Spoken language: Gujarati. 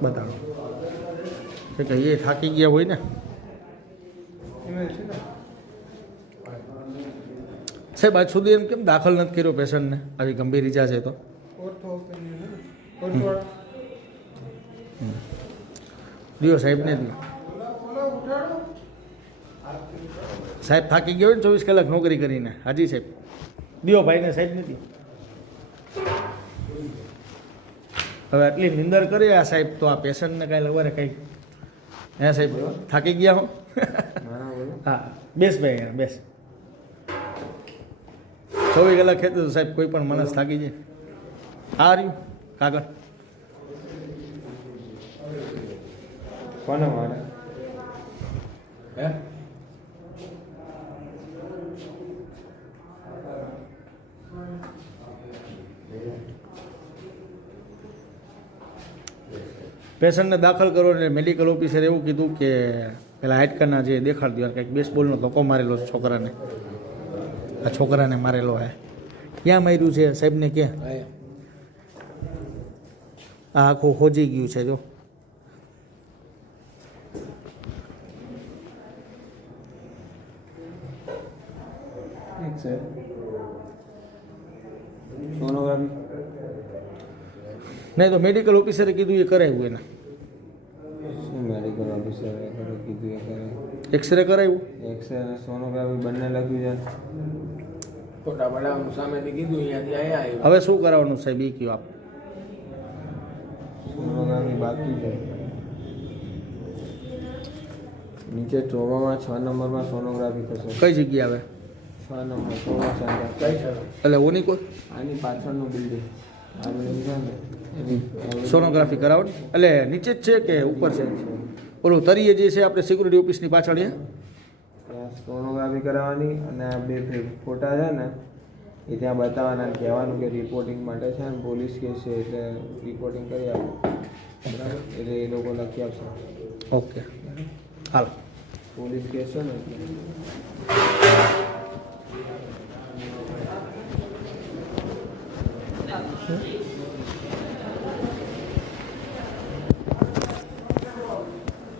બતાવો કે એ થાકી ગયા હોય ને. સાહેબ આજ સુધી એમ કેમ દાખલ નથી કર્યો પેશન્ટને? આવી ગંભીર ઈજા છે તો દિયો સાહેબને જ. સાહેબ થાકી ગયો ને 24 કલાક નોકરી કરીને. હાજી સાહેબ દિયો ભાઈને સાહેબ નથી. હવે આટલી નિંદર કરી આ સાહેબ તો આ પેશન્ટને કાંઈ લવારે કંઈક હે સાહેબ થાકી ગયા હો. હા બેસ ભાઈ અહીંયા બેસ. 24 કલાક ખેતું સાહેબ કોઈ પણ માણસ થાકી જાય. આ રહ્યું કાગળ કોને મારે હે પેશન્ટને દાખલ કરો એટલે મેડિકલ ઓફિસરે એવું કીધું કે પેલા હાડકાના જે દેખાડી દો કંઈક બેસબોલનો ધક્કો મારેલો છે છોકરાને. આ છોકરાને મારેલો હે. ક્યાં માર્યું છે સાહેબને? ક્યાં? આ આખું હોજી ગયું છે જો. સોનોગ્રાફી નહીં તો મેડિકલ ઓફિસરે કીધું એ કરાવ્યું એને. શું મેડિકલ ઓફિસરે કીધું એ કરે? એક્સરે કરાવ્યું. એક્સરે અને સોનોગ્રાફી બંને લખ્યું છે. ફોટા પડાવવાનું સામેથી કીધું અહીંયાથી અહીંયા હવે શું કરાવવાનું સાહેબ એ કહ્યું આપ. સોનોગ્રાફી બાકી છે. નીચે ચોમામાં 6 નંબરમાં સોનોગ્રાફી થશે. કઈ જગ્યાએ આવે? 6 નંબર ચોમા સેન્ટર. કઈ છે એટલે ઓની કોઈ આની પાછળનું બિલ્ડિંગ આ બિલ્ડિંગ છે ને એની સોનોગ્રાફી કરાવવાની એટલે નીચે જ છે કે ઉપર છે? ઓલું તરીએ જે છે આપણે સિક્યુરિટી ઓફિસની પાછળ છે ત્યાં સોનોગ્રાફી કરાવવાની અને આ 2 ફોટા છે ને એ ત્યાં બતાવવાના અને કહેવાનું કે રિપોર્ટિંગ માટે છે ને પોલીસ કેસ છે એટલે રિપોર્ટિંગ કરી આપો બરાબર. એટલે એ લોકો લખી આપશે. ઓકે હાલો. પોલીસ કેસ છે ને એટલે